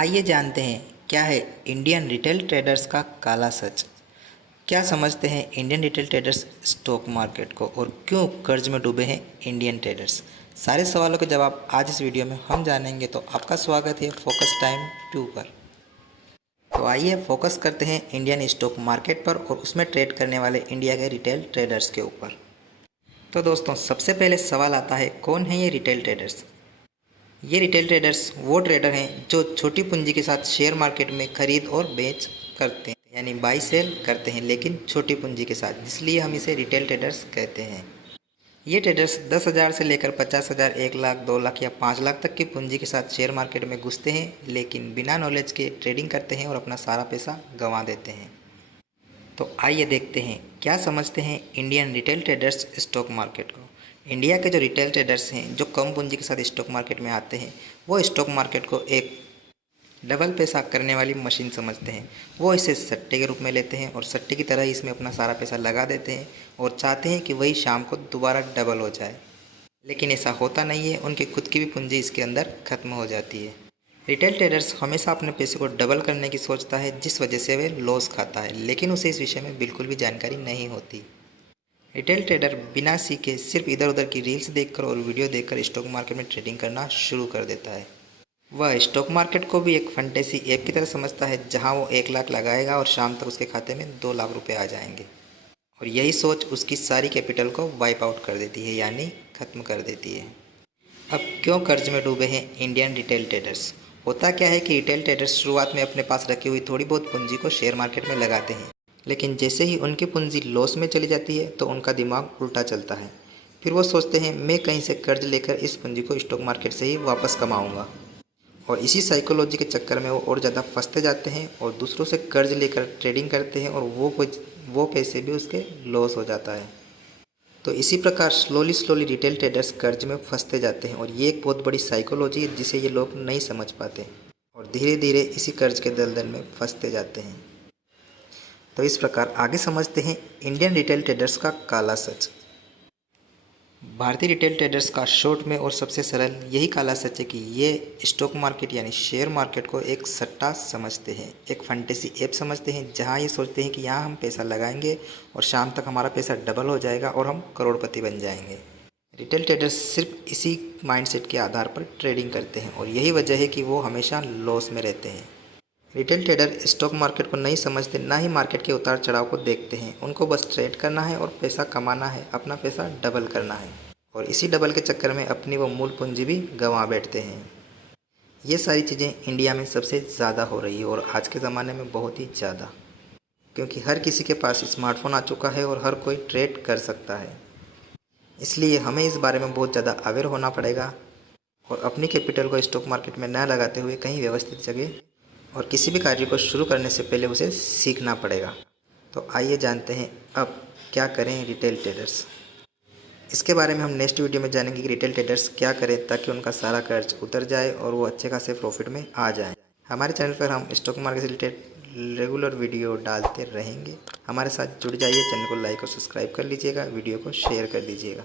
आइए जानते हैं क्या है इंडियन रिटेल ट्रेडर्स का काला सच। क्या समझते हैं Indian retail traders stock market को और क्यों कर्ज में डूबे हैं इंडियन ट्रेडर्स। सारे सवालों के जवाब आज इस वीडियो में हम जानेंगे, तो आपका स्वागत है फोकस टाइम 2 पर। तो आइए फोकस करते हैं इंडियन स्टॉक मार्केट पर और उसमें ट्रेड करने वाले इंडिया के रिटेल ट्रेडर्स के ऊपर। तो दोस्तों, सबसे पहले सवाल आता है, कौन है ये रिटेल ट्रेडर्स। ये रिटेल ट्रेडर्स वो ट्रेडर हैं जो छोटी पूंजी के साथ शेयर मार्केट में खरीद और बेच करते हैं, यानी बाई सेल करते हैं, लेकिन छोटी पूंजी के साथ, इसलिए हम इसे रिटेल ट्रेडर्स कहते हैं। ये ट्रेडर्स 10,000 से लेकर 50,000, 1 लाख, 2 लाख या 5 लाख तक की पूंजी के साथ शेयर मार्केट में घुसते हैं, लेकिन बिना नॉलेज के ट्रेडिंग करते हैं और अपना सारा पैसा गंवा देते हैं। तो आइए देखते हैं क्या समझते हैं Indian retail traders stock market को। इंडिया के जो रिटेल ट्रेडर्स हैं, जो कम पूंजी के साथ स्टॉक मार्केट में आते हैं, वो स्टॉक मार्केट को एक डबल पैसा करने वाली मशीन समझते हैं। वो इसे सट्टे के रूप में लेते हैं और सट्टे की तरह इसमें अपना सारा पैसा लगा देते हैं और चाहते हैं कि वही शाम को दोबारा डबल हो जाए, लेकिन ऐसा होता नहीं है। उनकी खुद की भी पूंजी इसके अंदर खत्म हो जाती है। रिटेल ट्रेडर्स हमेशा अपने पैसे को डबल करने की सोचता है, जिस वजह से वह लॉस खाता है, लेकिन उसे इस विषय में बिल्कुल भी जानकारी नहीं होती। रिटेल ट्रेडर बिना सीखे सिर्फ इधर उधर की रील्स देखकर और वीडियो देखकर स्टॉक मार्केट में ट्रेडिंग करना शुरू कर देता है। वह स्टॉक मार्केट को भी एक फंटेसी ऐप की तरह समझता है, जहां वो 1 लाख लगाएगा और शाम तक उसके खाते में 2 लाख रुपए आ जाएंगे। और यही सोच उसकी सारी कैपिटल को वाइप आउट कर देती है, यानी ख़त्म कर देती है। अब क्यों कर्ज में डूबे हैं इंडियन रिटेल ट्रेडर्स। होता क्या है कि रिटेल ट्रेडर्स शुरुआत में अपने पास रखी हुई थोड़ी बहुत पूंजी को शेयर मार्केट में लगाते हैं, लेकिन जैसे ही उनकी पूंजी लॉस में चली जाती है तो उनका दिमाग उल्टा चलता है। फिर वो सोचते हैं, मैं कहीं से कर्ज लेकर इस पूंजी को स्टॉक मार्केट से ही वापस कमाऊंगा। और इसी साइकोलॉजी के चक्कर में वो और ज़्यादा फंसते जाते हैं और दूसरों से कर्ज लेकर ट्रेडिंग करते हैं और वो पैसे भी उसके लॉस हो जाता है। तो इसी प्रकार स्लोली रिटेल ट्रेडर्स कर्ज में फंसते जाते हैं और ये एक बहुत बड़ी साइकोलॉजी है जिसे ये लोग नहीं समझ पाते और धीरे धीरे इसी कर्ज के दलदल में फंसते जाते हैं। तो इस प्रकार आगे समझते हैं इंडियन रिटेल ट्रेडर्स का काला सच। भारतीय रिटेल ट्रेडर्स का शॉर्ट में और सबसे सरल यही काला सच है कि ये स्टॉक मार्केट यानी शेयर मार्केट को एक सट्टा समझते हैं, एक फंटेसी ऐप समझते हैं, जहां ये सोचते हैं कि यहाँ हम पैसा लगाएंगे और शाम तक हमारा पैसा डबल हो जाएगा और हम करोड़पति बन जाएंगे। रिटेल ट्रेडर्स सिर्फ इसी माइंडसेट के आधार पर ट्रेडिंग करते हैं और यही वजह है कि वो हमेशा लॉस में रहते हैं। रिटेल ट्रेडर स्टॉक मार्केट को नहीं समझते, ना ही मार्केट के उतार चढ़ाव को देखते हैं। उनको बस ट्रेड करना है और पैसा कमाना है, अपना पैसा डबल करना है और इसी डबल के चक्कर में अपनी वो मूल पूंजी भी गंवा बैठते हैं। ये सारी चीज़ें इंडिया में सबसे ज़्यादा हो रही है और आज के ज़माने में बहुत ही ज़्यादा, क्योंकि हर किसी के पास स्मार्टफोन आ चुका है और हर कोई ट्रेड कर सकता है। इसलिए हमें इस बारे में बहुत ज़्यादा अवेयर होना पड़ेगा और अपनी कैपिटल को स्टॉक मार्केट में न लगाते हुए कहीं व्यवस्थित जगह और किसी भी कार्य को शुरू करने से पहले उसे सीखना पड़ेगा। तो आइए जानते हैं अब क्या करें रिटेल ट्रेडर्स। इसके बारे में हम नेक्स्ट वीडियो में जानेंगे कि रिटेल ट्रेडर्स क्या करें ताकि उनका सारा कर्ज उतर जाए और वो अच्छे खासे प्रॉफिट में आ जाए। हमारे चैनल पर हम स्टॉक मार्केट से रिलेटेड रेगुलर वीडियो डालते रहेंगे। हमारे साथ जुड़ जाइए, चैनल को लाइक और सब्सक्राइब कर लीजिएगा, वीडियो को शेयर कर दीजिएगा।